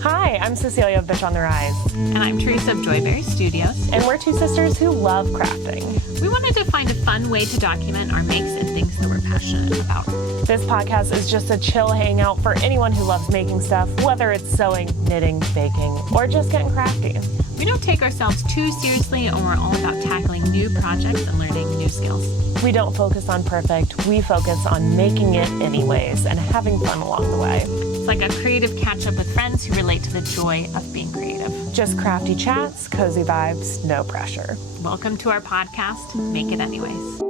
Hi, I'm Cecilia of Bitch on the Rise. And I'm Teresa of Joyberry Studios. And we're two sisters who love crafting. We wanted to find a fun way to document our makes and things that we're passionate about. This podcast is just a chill hangout for anyone who loves making stuff, whether it's sewing, knitting, baking, or just getting crafty. We don't take ourselves too seriously, and we're all about tackling new projects and learning new skills. We don't focus on perfect, we focus on making it anyways and having fun along the way. It's like a creative catch-up with friends who relate to the joy of being creative. Just crafty chats, cozy vibes, no pressure. Welcome to our podcast, Make It Anyways.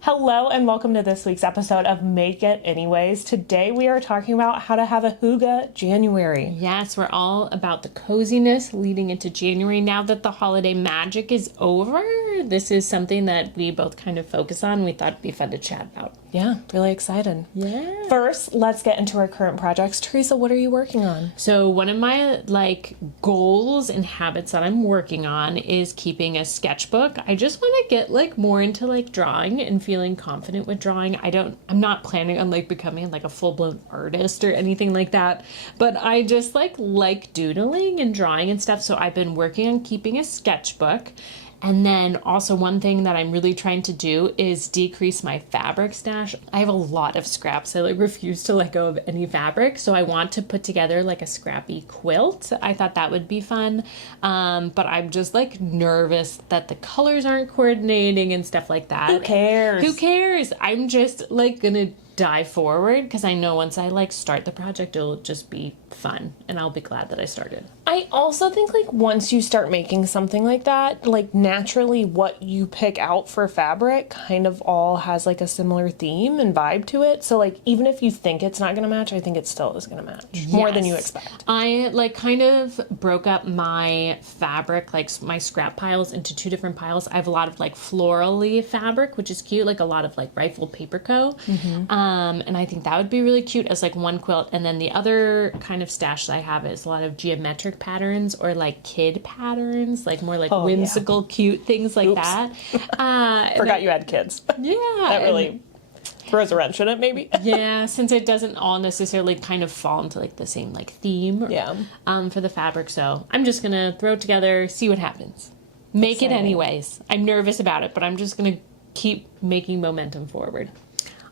Hello and welcome to this week's episode of Make It Anyways. Today we are talking about how to have a hygge January. Yes, we're all about the coziness leading into January. Now that the holiday magic is over, this is something that we both kind of focus on. We thought it'd be fun to chat about. Yeah, really excited. Yeah. First, let's get into our current projects. Teresa, what are you working on? So one of my goals and habits that I'm working on is keeping a sketchbook. I just want to get more into drawing and feeling confident with drawing. I'm not planning on becoming a full-blown artist or anything like that, but I just like doodling and drawing and stuff. So I've been working on keeping a sketchbook. And then also one thing that I'm really trying to do is decrease my fabric stash. I have a lot of scraps. I refuse to let go of any fabric. So I want to put together a scrappy quilt. I thought that would be fun. But I'm just nervous that the colors aren't coordinating and stuff like that. Who cares? Who cares? I'm just gonna dive forward because I know once I start the project, it'll just be fun and I'll be glad that I started. I also think once you start making something like that, naturally what you pick out for fabric kind of all has a similar theme and vibe to it. So even if you think it's not gonna match, I think it still is gonna match more than you expect. I kind of broke up my fabric, my scrap piles into two different piles. I have a lot of florally fabric, which is cute, a lot of rifled paper co. And I think that would be really cute as one quilt. And then the other kind of stash that I have is a lot of geometric patterns or kid patterns, more whimsical, cute things like that. Forgot you had kids. Yeah. That really throws a wrench in it, maybe. Yeah, since it doesn't all necessarily kind of fall into the same theme for the fabric. So I'm just going to throw it together, see what happens. Make it anyways. I'm nervous about it, but I'm just going to keep making momentum forward.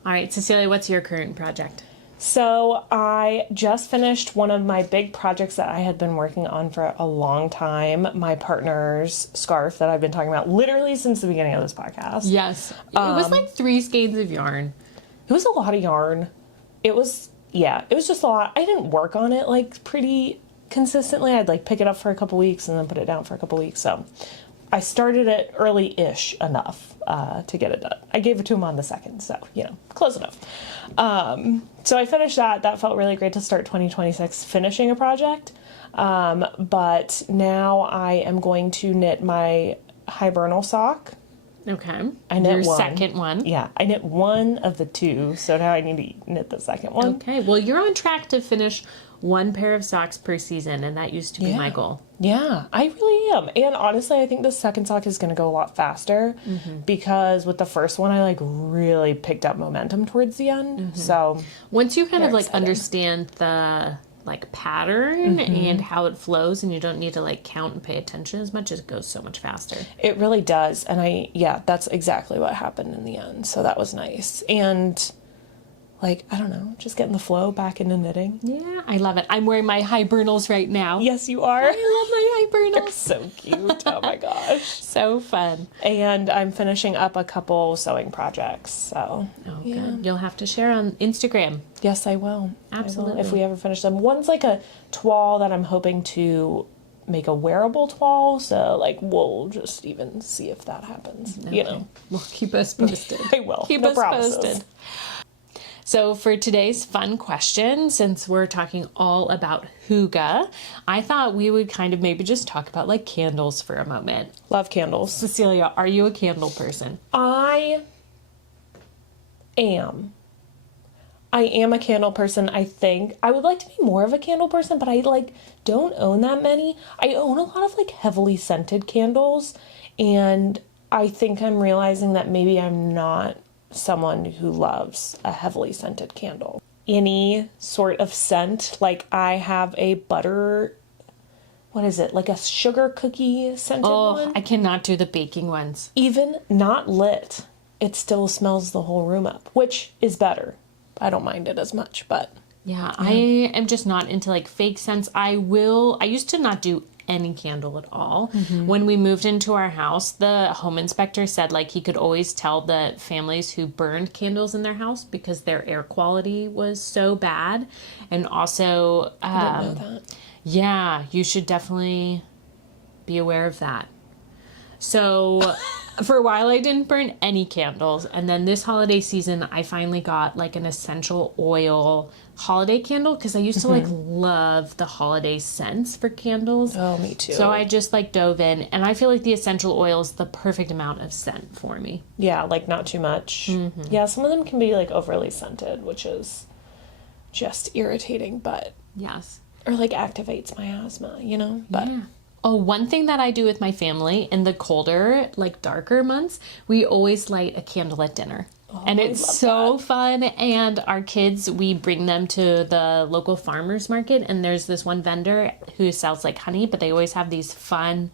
All right, Cecilia, what's your current project? So I just finished one of my big projects that I had been working on for a long time, my partner's scarf that I've been talking about literally since the beginning of this podcast. Yes. It was 3 skeins of yarn. It was a lot of yarn. It was just a lot. I didn't work on it pretty consistently. I'd pick it up for a couple weeks and then put it down for a couple weeks. So I started it early-ish enough to get it done. I gave it to him on the 2nd, so, close enough. So I finished that. That felt really great to start 2026 finishing a project. But now I am going to knit my hibernal sock. Okay. I knit your one. Second one. Yeah, I knit one of the two, so now I need to knit the second one. Okay, well, you're on track to finish 1 pair of socks per season, and that used to be my goal. Yeah, I really am. And honestly, I think the second sock is going to go a lot faster because with the first one, I really picked up momentum towards the end. So once you kind of understand the pattern and how it flows, and you don't need to count and pay attention as much, it goes so much faster. It really does. And that's exactly what happened in the end. So that was nice. And I don't know, just getting the flow back into knitting. Yeah, I love it. I'm wearing my hibernals right now. Yes, you are. I love my hibernals. They're so cute. Oh my gosh. So fun. And I'm finishing up a couple sewing projects. So, good. You'll have to share on Instagram. Yes, I will. Absolutely. I will, if we ever finish them. One's a toile that I'm hoping to make a wearable toile. So, we'll just even see if that happens. Okay. Well, keep us posted. I will. Keep no us promises. Posted. So for today's fun question, since we're talking all about hygge, I thought we would kind of maybe just talk about candles for a moment. Love candles. Cecilia, are you a candle person? I am. I am a candle person, I think. I would like to be more of a candle person, but I don't own that many. I own a lot of heavily scented candles, and I think I'm realizing that maybe I'm not someone who loves a heavily scented candle. any sort of scent. Like I have a butter, what is it? Like a sugar cookie scented one. I cannot do the baking ones. Even not lit, it still smells the whole room up, which is better. I don't mind it as much, but Yeah, I am just not into like fake scents. I used to not do any candle at all. When we moved into our house, the home inspector said like he could always tell the families who burned candles in their house because their air quality was so bad. And also, I didn't know that. yeah, you should definitely be aware of that. So for a while I didn't burn any candles, and then this holiday season I finally got like an essential oil holiday candle because I used to like love the holiday scents for candles. Oh, me too. So I just like dove in, and I feel like the essential oil is the perfect amount of scent for me. Yeah, like not too much. Yeah, some of them can be like overly scented, which is just irritating, but Yes. or like activates my asthma, you know? But Yeah. Oh, one thing that I do with my family in the colder, like darker months, we always light a candle at dinner. And it's so fun. And our kids, we bring them to the local farmers market, and there's this one vendor who sells like honey, but they always have these fun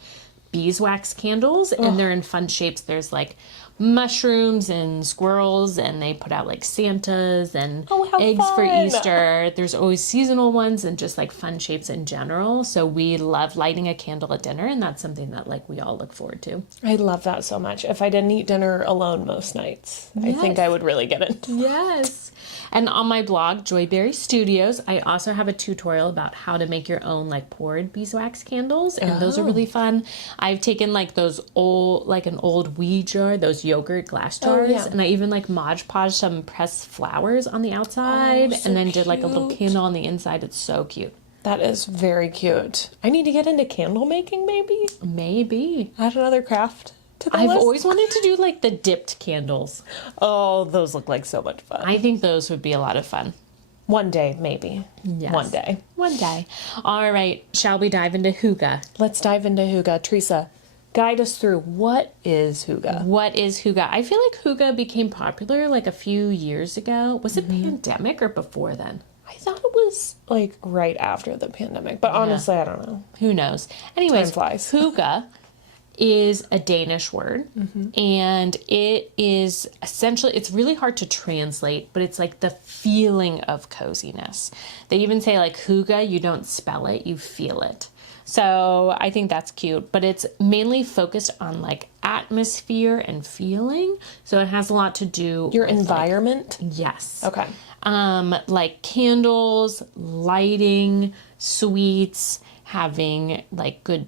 beeswax candles, and they're in fun shapes. There's like mushrooms and squirrels, and they put out like Santas and Oh, how eggs for fun. Easter. There's always seasonal ones and just like fun shapes in general. So we love lighting a candle at dinner, and that's something that like we all look forward to. I love that so much. If I didn't eat dinner alone most nights, I think I would really get into. Yes. And on my blog, Joyberry Studios, I also have a tutorial about how to make your own like poured beeswax candles, and those are really fun. I've taken like those old, like an old wee jar, those yogurt glass jars, yeah. and I even like Mod Podged some pressed flowers on the outside, so and then did like a little cute. candle on the inside. It's so cute. That is very cute. I need to get into candle making, maybe. Maybe. Add another craft to the I've list. always wanted to do like the dipped candles. Oh, those look like so much fun. I think those would be a lot of fun. One day, maybe. Yes. One day. One day. All right. Shall we dive into hygge? Let's dive into hygge. Teresa, guide us through what is hygge. What is hygge? I feel like hygge became popular like a few years ago. Was it pandemic or before then? I thought it was like right after the pandemic, but honestly, I don't know. Who knows? Anyways, Time flies. hygge is a Danish word, and it is essentially, it's really hard to translate, but it's like the feeling of coziness. They even say like hygge, you don't spell it, you feel it. So I think that's cute, but it's mainly focused on like atmosphere and feeling. So it has a lot to do Your with, environment? yes. Okay. Like candles, lighting, sweets, having like good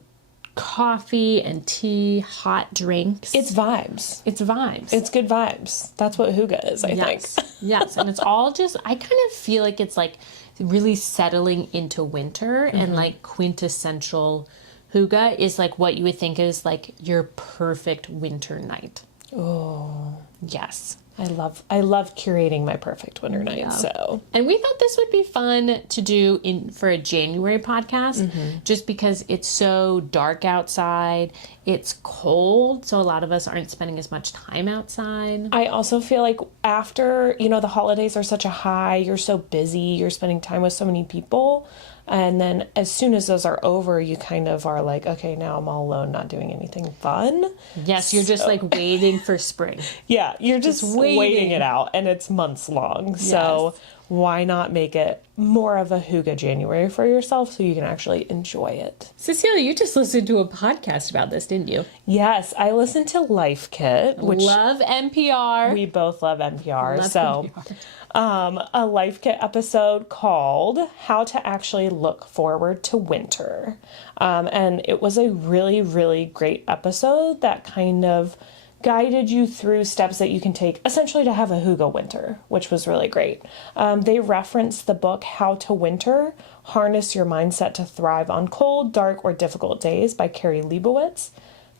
coffee and tea, hot drinks. It's vibes. It's vibes. It's good vibes. That's what hygge is, I think. Yes. And it's all just, I kind of feel like it's like really settling into winter, and like quintessential hygge is like what you would think is like your perfect winter night. Oh, Yes. I love curating my perfect winter night. So And we thought this would be fun to do for a January podcast, just because it's so dark outside. It's cold, so a lot of us aren't spending as much time outside. I also feel like after, the holidays are such a high, you're so busy, you're spending time with so many people. And then as soon as those are over, you kind of are like, okay, now I'm all alone, not doing anything fun. Yes, you're just like waiting for spring. Yeah, you're just waiting waiting. it out, and it's months long. So why not make it more of a hygge January for yourself so you can actually enjoy it? Cecilia, you just listened to a podcast about this, didn't you? Yes, I listened to Life Kit, which Love NPR. we both love NPR. Love so NPR. A Life Kit episode called How to Actually Look Forward to Winter. And it was a really, really great episode that kind of guided you through steps that you can take essentially to have a hygge winter, which was really great. They referenced the book How to Winter, Harness Your Mindset to Thrive on Cold, Dark, or Difficult Days by Kari Leibowitz.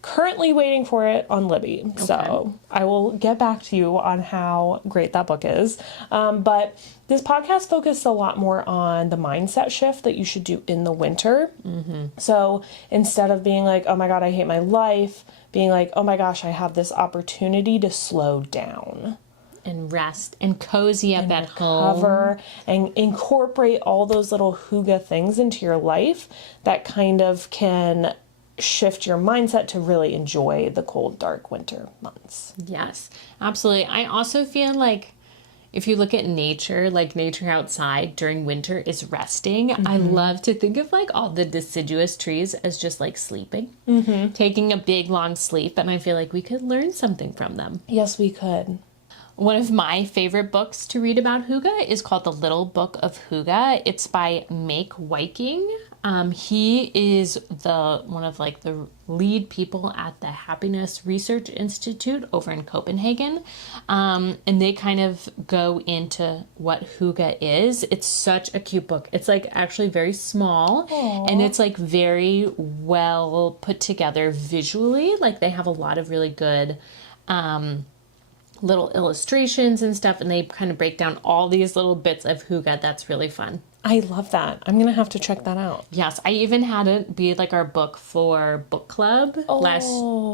Currently waiting for it on Libby, so I will get back to you on how great that book is. But this podcast focused a lot more on the mindset shift that you should do in the winter. So instead of being like, oh my God, I hate my life, being like, oh my gosh, I have this opportunity to slow down. and rest and cozy up at home. Cover and incorporate all those little hygge things into your life that kind of can shift your mindset to really enjoy the cold, dark winter months. Yes, absolutely. I also feel like if you look at nature, like nature outside during winter is resting. I love to think of like all the deciduous trees as just like sleeping, taking a big long sleep. And I feel like we could learn something from them. Yes, we could. One of my favorite books to read about hygge is called The Little Book of Hygge. It's by Meik Wiking. He is one of like the lead people at the Happiness Research Institute over in Copenhagen. And they kind of go into what hygge is. It's such a cute book. It's like actually very small. Aww. And it's like very well put together visually. Like they have a lot of really good little illustrations and stuff, and they kind of break down all these little bits of hygge. That's really fun. I love that. I'm going to have to check that out. Yes, I even had it be like our book for book club last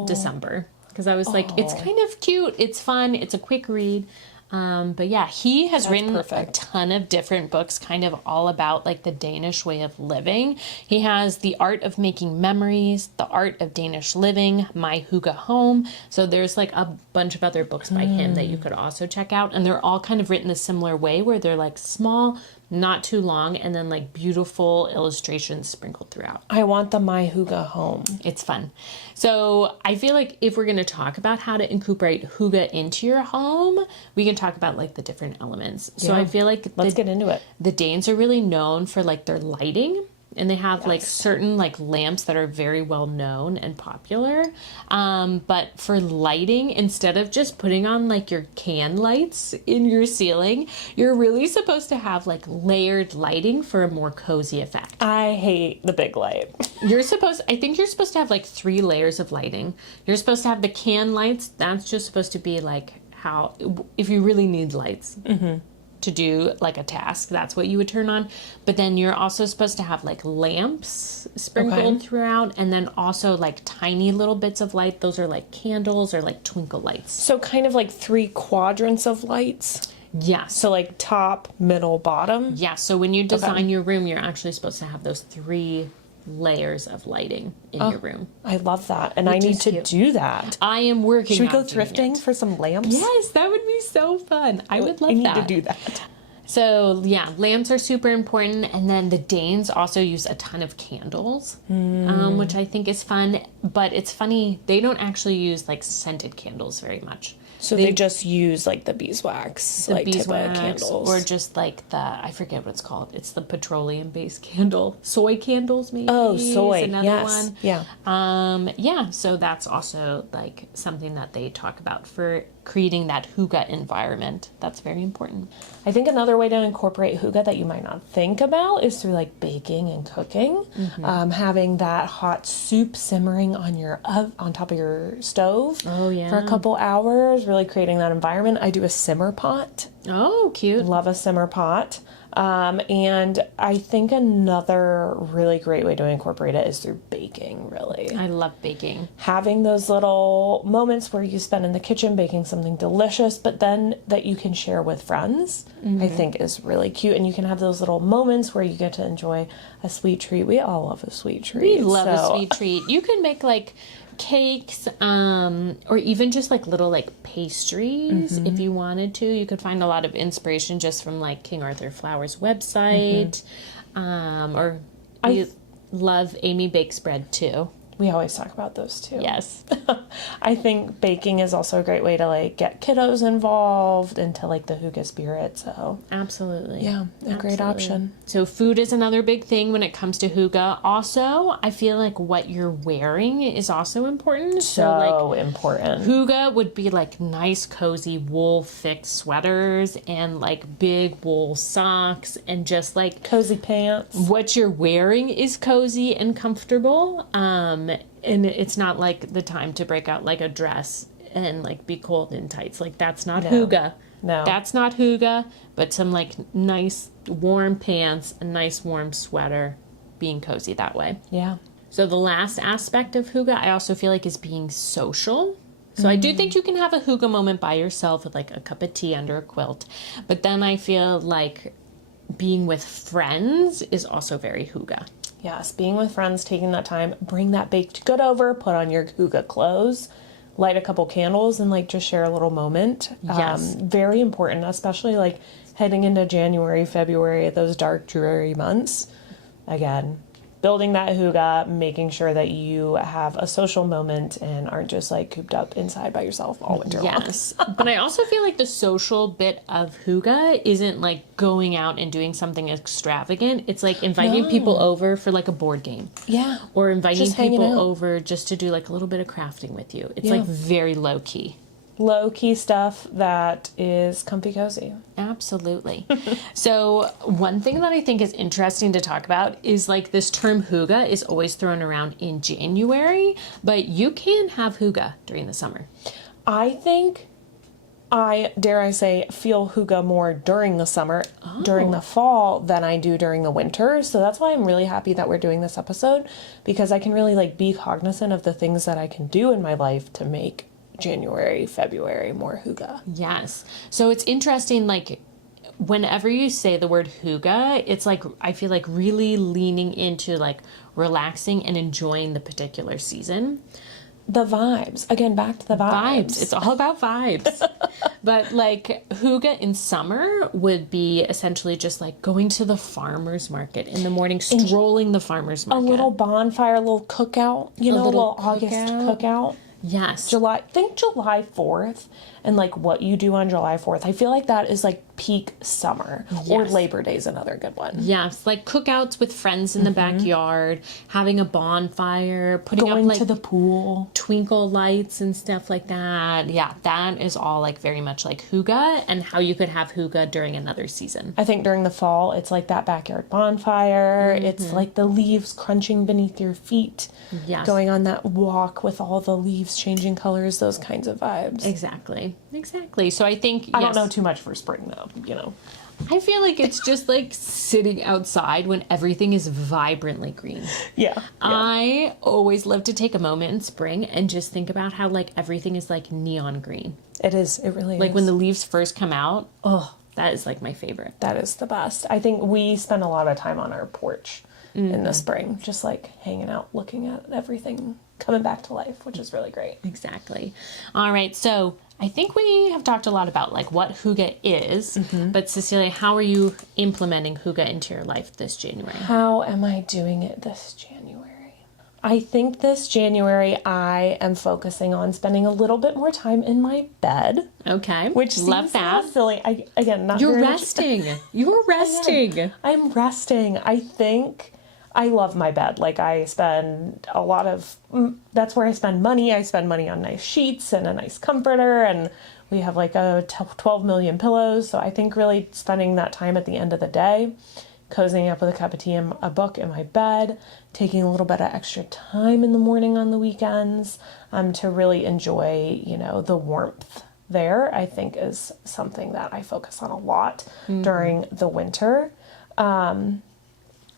December, because I was like, it's kind of cute, it's fun, it's a quick read. But yeah, he has written a ton of different books kind of all about like the Danish way of living. He has The Art of Making Memories, The Art of Danish Living, My Hygge Home. So there's like a bunch of other books by him that you could also check out. And they're all kind of written a similar way where they're like small, not too long, and then like beautiful illustrations sprinkled throughout. I want the My Hygge Home. It's fun. So I feel like if we're going to talk about how to incorporate hygge into your home, we can talk about like the different elements. So I feel like let's get into it. The Danes are really known for like their lighting. And they have like certain like lamps that are very well known and popular. But for lighting, instead of just putting on like your can lights in your ceiling, you're really supposed to have like layered lighting for a more cozy effect. I hate the big light. I think you're supposed to have like 3 layers of lighting. You're supposed to have the can lights. That's just supposed to be like if you really need lights. To do like a task, that's what you would turn on. But then you're also supposed to have like lamps sprinkled throughout, and then also like tiny little bits of light. Those are like candles or like twinkle lights. So kind of like 3 quadrants of lights. Yeah. So like top, middle, bottom. Yeah. So when you design your room, you're actually supposed to have those 3 layers of lighting in your room. I love that. And I need to do that. I am working Should we go on thrifting for some lamps? Yes, that would be so fun. I would love that. I need to do that. So yeah, lamps are super important. And then the Danes also use a ton of candles, which I think is fun. But it's funny, they don't actually use like scented candles very much. So they just use like the beeswax, like type candles, or just like I forget what it's called. It's the petroleum-based candle, soy candles maybe. Oh, soy, is another one. Yeah. Yeah. So that's also like something that they talk about for creating that hygge environment. That's very important. I think another way to incorporate hygge that you might not think about is through like baking and cooking. Having that hot soup simmering on top of your stove for a couple hours, really creating that environment. I do a simmer pot. Oh, cute. Love a simmer pot. And I think another really great way to incorporate it is through baking, really. I love baking. Having those little moments where you spend in the kitchen baking something delicious, but then that you can share with friends, I think is really cute. And you can have those little moments where you get to enjoy a sweet treat. We all love a sweet treat. We love a sweet treat. You can make like cakes, or even just like little like pastries if you wanted to. You could find a lot of inspiration just from like King Arthur Flower's website. Or I love Amy Bakes Bread too. We always talk about those too. Yes. I think baking is also a great way to like get kiddos involved into like the hygge spirit. So absolutely. Yeah, a great option. So food is another big thing when it comes to hygge. Also, I feel like what you're wearing is also important. So like, important. Hygge would be like nice, cozy, wool thick sweaters and like big wool socks and just like cozy pants. What you're wearing is cozy and comfortable. And it's not like the time to break out like a dress and like be cold in tights. Like that's not hygge. No. That's not hygge, but some like nice warm pants, a nice warm sweater, being cozy that way. Yeah. So the last aspect of hygge I also feel like is being social. So I do think you can have a hygge moment by yourself with like a cup of tea under a quilt. But then I feel like being with friends is also very hygge. Yes, being with friends, taking that time, bring that baked good over, put on your hygge clothes, light a couple candles, and like just share a little moment. Yes. Very important, especially like heading into January, February, those dark, dreary months. Again, building that hygge, making sure that you have a social moment and aren't just like cooped up inside by yourself all winter long. Yes. But I also feel like the social bit of hygge isn't like going out and doing something extravagant. It's like inviting people over for like a board game. Yeah. Or inviting Just hanging people out. over just to do like a little bit of crafting with you. It's Yeah. like very low key. Low key stuff that is comfy cozy. Absolutely. So one thing that I think is interesting to talk about is like this term hygge is always thrown around in January, but you can have hygge during the summer. I think dare I say, feel hygge more during the summer, during the fall than I do during the winter. So that's why I'm really happy that we're doing this episode, because I can really like be cognizant of the things that I can do in my life to make January, February more hygge. Yes. So it's interesting, like, whenever you say the word hygge, it's like, I feel like really leaning into like relaxing and enjoying the particular season. The vibes. Again, back to the vibes. It's all about vibes. But like hygge in summer would be essentially just like going to the farmer's market in the morning, strolling the farmer's A market. little bonfire, a little cookout, you know, a little August cookout. cookout. Yes. July 4th and like what you do on July 4th. I feel like that is like peak summer. Or Yes. Labor Day is another good one. Yes, like cookouts with friends in the backyard, having a bonfire, putting Going up like to the pool. twinkle lights and stuff like that. Yeah, that is all like very much like hygge and how you could have hygge during another season. I think during the fall, it's like that backyard bonfire. It's like the leaves crunching beneath your feet. Yes. Going on that walk with all the leaves changing colors, those kinds of vibes. Exactly. So I think, I don't know too much for spring though, you know. I feel like it's just like sitting outside when everything is vibrantly green. Yeah. I always love to take a moment in spring and just think about how like everything is like neon green. It is. It really Like is. when the leaves first come out, oh, that is like my favorite. That is the best. I think we spend a lot of time on our porch in the spring, just like hanging out, looking at everything coming back to life, which is really great. Exactly. All right, so I think we have talked a lot about like what hygge is, but Cecilia, how are you implementing hygge into your life this January? How am I doing it this January? I think this January I am focusing on spending a little bit more time in my bed, Okay, which love seems that. silly. Not You're very much- resting. You're resting. I'm resting. I think I love my bed. Like I spend a lot of, that's where I spend money. I spend money on nice sheets and a nice comforter, and we have like 12 million pillows. So I think really spending that time at the end of the day, cozying up with a cup of tea and a book in my bed, taking a little bit of extra time in the morning on the weekends, to really enjoy, you know, the warmth there, I think is something that I focus on a lot during the winter.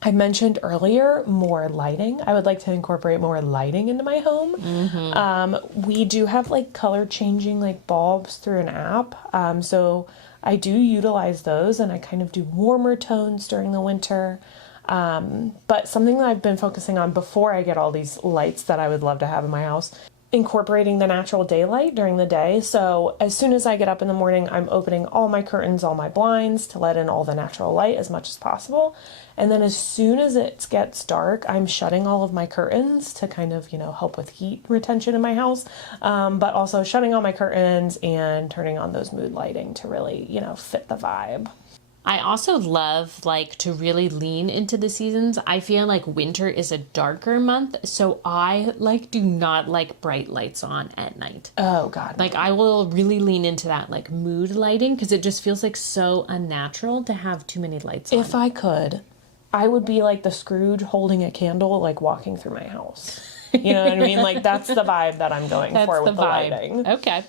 I mentioned earlier more lighting. I would like to incorporate more lighting into my home. We do have like color changing like bulbs through an app. So I do utilize those, and I kind of do warmer tones during the winter. But something that I've been focusing on before I get all these lights that I would love to have in my house, incorporating the natural daylight during the day. So as soon as I get up in the morning, I'm opening all my curtains, all my blinds to let in all the natural light as much as possible. And then as soon as it gets dark, I'm shutting all of my curtains to kind of, you know, help with heat retention in my house. But also shutting all my curtains and turning on those mood lighting to really, you know, fit the vibe. I also love like to really lean into the seasons. I feel like winter is a darker month, so I like do not like bright lights on at night. Oh God. Like I will really lean into that like mood lighting because it just feels like so unnatural to have too many lights on. If I could, I would be like the Scrooge holding a candle, like walking through my house. You know what I mean? Like that's the vibe that I'm going for with the lighting. Okay.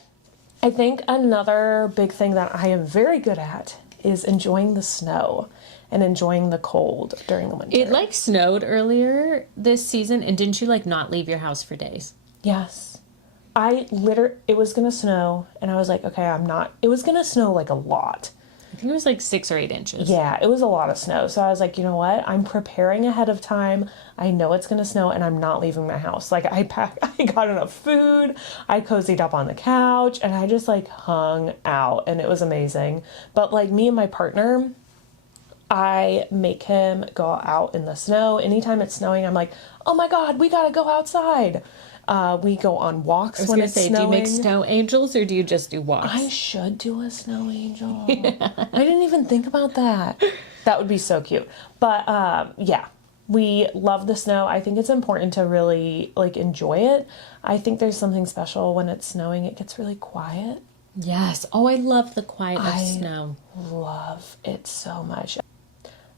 I think another big thing that I am very good at is enjoying the snow and enjoying the cold during the winter. It like snowed earlier this season, and didn't you like not leave your house for days? Yes. It was going to snow, and I was like, okay, it was going to snow like a lot. I think it was like 6 or 8 inches. Yeah, it was a lot of snow. So I was like, you know what? I'm preparing ahead of time. I know it's going to snow, and I'm not leaving my house. Like, I got enough food. I cozied up on the couch, and I just like hung out, and it was amazing. But like me and my partner, I make him go out in the snow. Anytime it's snowing, I'm like, oh my God, we got to go outside. We go on walks when it's snowing. Do you make snow angels or do you just do walks? I should do a snow angel. Yeah. I didn't even think about that. That would be so cute. But yeah, we love the snow. I think it's important to really like enjoy it. I think there's something special when it's snowing. It gets really quiet. Yes. Oh, I love the quiet of snow. Love it so much.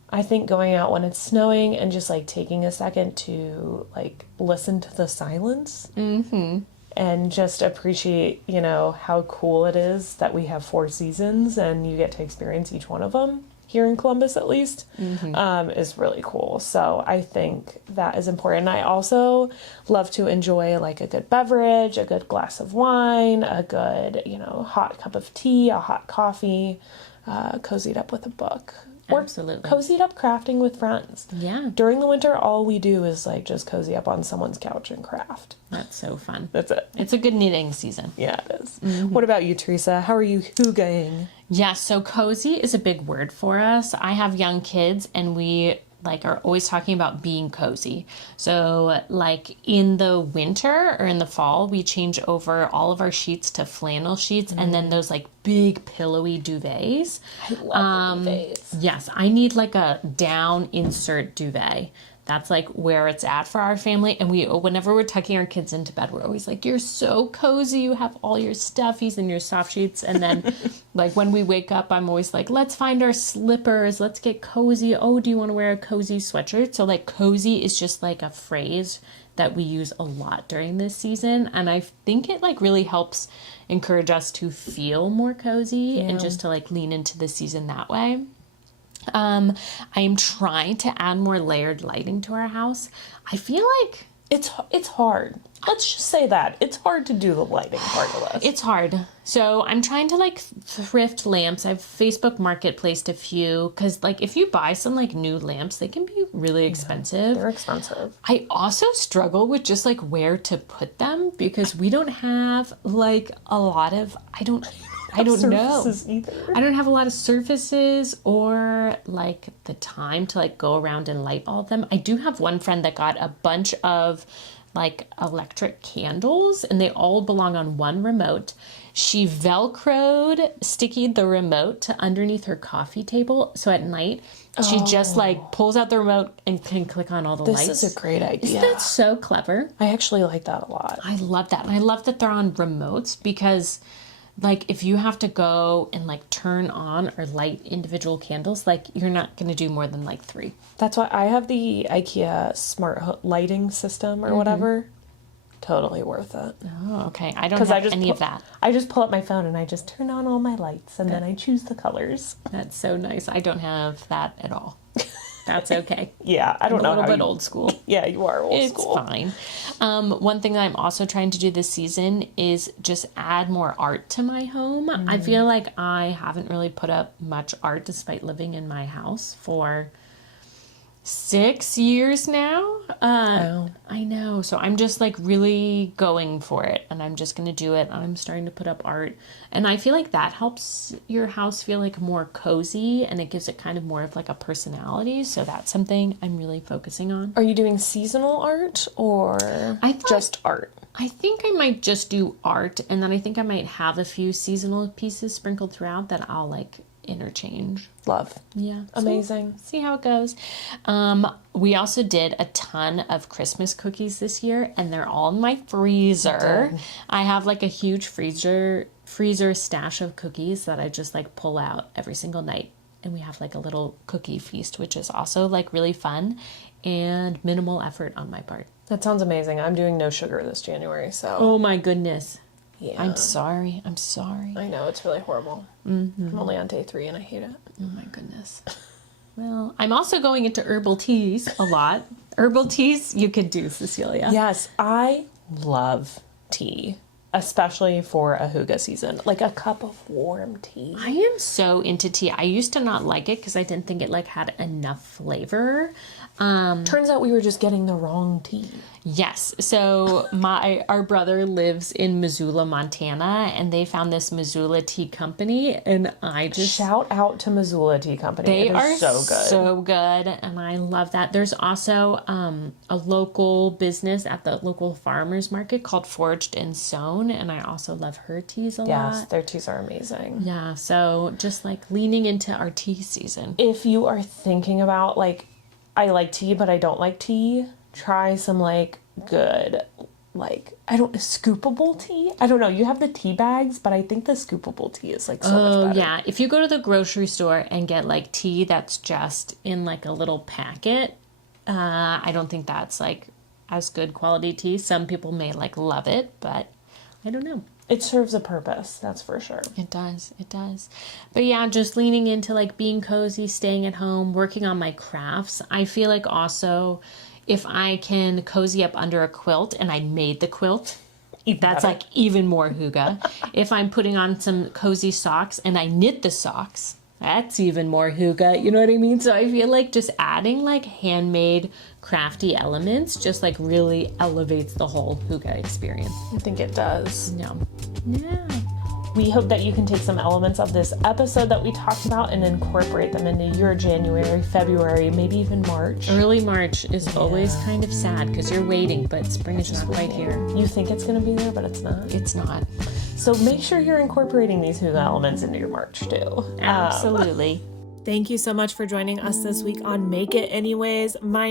I think going out when it's snowing and just like taking a second to like listen to the silence and just appreciate, you know, how cool it is that we have 4 seasons and you get to experience each one of them here in Columbus, at least, is really cool. So I think that is important. I also love to enjoy like a good beverage, a good glass of wine, a good, you know, hot cup of tea, a hot coffee, cozied up with a book. Or Absolutely. cozied up crafting with friends. Yeah. During the winter, all we do is like just cozy up on someone's couch and craft. That's so fun. That's it. It's a good knitting season. Yeah, it is. What about you, Teresa? How are you hyggeing? Yeah, so cozy is a big word for us. I have young kids and we like are always talking about being cozy. So like in the winter or in the fall, we change over all of our sheets to flannel sheets and then those like big pillowy duvets. I love the duvets. Yes, I need like a down insert duvet. That's like where it's at for our family. And whenever we're tucking our kids into bed, we're always like, you're so cozy. You have all your stuffies and your soft sheets. And then like when we wake up, I'm always like, let's find our slippers. Let's get cozy. Oh, do you want to wear a cozy sweatshirt? So like cozy is just like a phrase that we use a lot during this season. And I think it like really helps encourage us to feel more cozy and just to like lean into the season that way. I am trying to add more layered lighting to our house. I feel like it's hard. Let's just say that. It's hard to do the lighting part of this. it's hard. So I'm trying to like thrift lamps. I've Facebook Marketplaced a few because like if you buy some like new lamps, they can be really expensive. They're expensive. I also struggle with just like where to put them because we don't have like a lot of, I don't know. Either. I don't have a lot of surfaces or like the time to like go around and light all of them. I do have one friend that got a bunch of like electric candles and they all belong on one remote. She Velcroed stickied the remote to underneath her coffee table. So at night, she just like pulls out the remote and can click on all the lights. This is a great idea. Isn't that so clever? I actually like that a lot. I love that. And I love that they're on remotes because like if you have to go and like turn on or light individual candles, like you're not going to do more than like 3. That's why I have the IKEA smart lighting system or whatever. Totally worth it. Oh, okay. I don't have any of that. I just pull up my phone and I just turn on all my lights and then I choose the colors. That's so nice. I don't have that at all. That's okay. Yeah, I don't know. A little bit old school. Yeah, you are old school. It's fine. One thing that I'm also trying to do this season is just add more art to my home. I feel like I haven't really put up much art despite living in my house for 6 years now. Wow. I know. So I'm just like really going for it and I'm just going to do it. I'm starting to put up art and I feel like that helps your house feel like more cozy and it gives it kind of more of like a personality. So that's something I'm really focusing on. Are you doing seasonal art or just art? I think I might just do art and then I think I might have a few seasonal pieces sprinkled throughout that I'll like interchange. Love. Yeah. Amazing. So, see how it goes. We also did a ton of Christmas cookies this year and they're all in my freezer. I have like a huge freezer stash of cookies that I just like pull out every single night. And we have like a little cookie feast, which is also like really fun and minimal effort on my part. That sounds amazing. I'm doing no sugar this January, so. Oh my goodness. Yeah. I'm sorry. I know, it's really horrible. I'm only on day 3 and I hate it. Oh my goodness. Well, I'm also going into herbal teas a lot. Herbal teas you could do, Cecilia. Yes, I love tea. especially for a hygge season. Like a cup of warm tea. I am so into tea. I used to not like it because I didn't think it like had enough flavor. Turns out we were just getting the wrong tea. Yes. So our brother lives in Missoula, Montana, and they found this Missoula Tea Company, and I just Shout out to Missoula Tea Company. they It are is so good. so good, and I love that. There's also a local business at the local farmers market called Forged and Sewn, and I also love her teas a Yes, lot. their teas are amazing. Yeah, so just like leaning into our tea season. If you are thinking about like, I like tea, but I don't like tea, try some like good, like, scoopable tea. I don't know. You have the tea bags, but I think the scoopable tea is like so much better. Yeah, if you go to the grocery store and get like tea that's just in like a little packet, I don't think that's like as good quality tea. Some people may like love it, but I don't know. It serves a purpose, that's for sure. It does. It does. But yeah, just leaning into like being cozy, staying at home, working on my crafts. I feel like also if I can cozy up under a quilt, and I made the quilt, that's like even more hygge. If I'm putting on some cozy socks and I knit the socks, that's even more hygge. You know what I mean? So I feel like just adding like handmade crafty elements just like really elevates the whole hygge experience. I think it does. No. Yeah. We hope that you can take some elements of this episode that we talked about and incorporate them into your January, February, maybe even March. Early March is always kind of sad because you're waiting, but spring is not quite here. You think it's going to be there, but it's not. It's not. So make sure you're incorporating these hygge elements into your March too. Absolutely. Thank you so much for joining us this week on Make It Anyways. My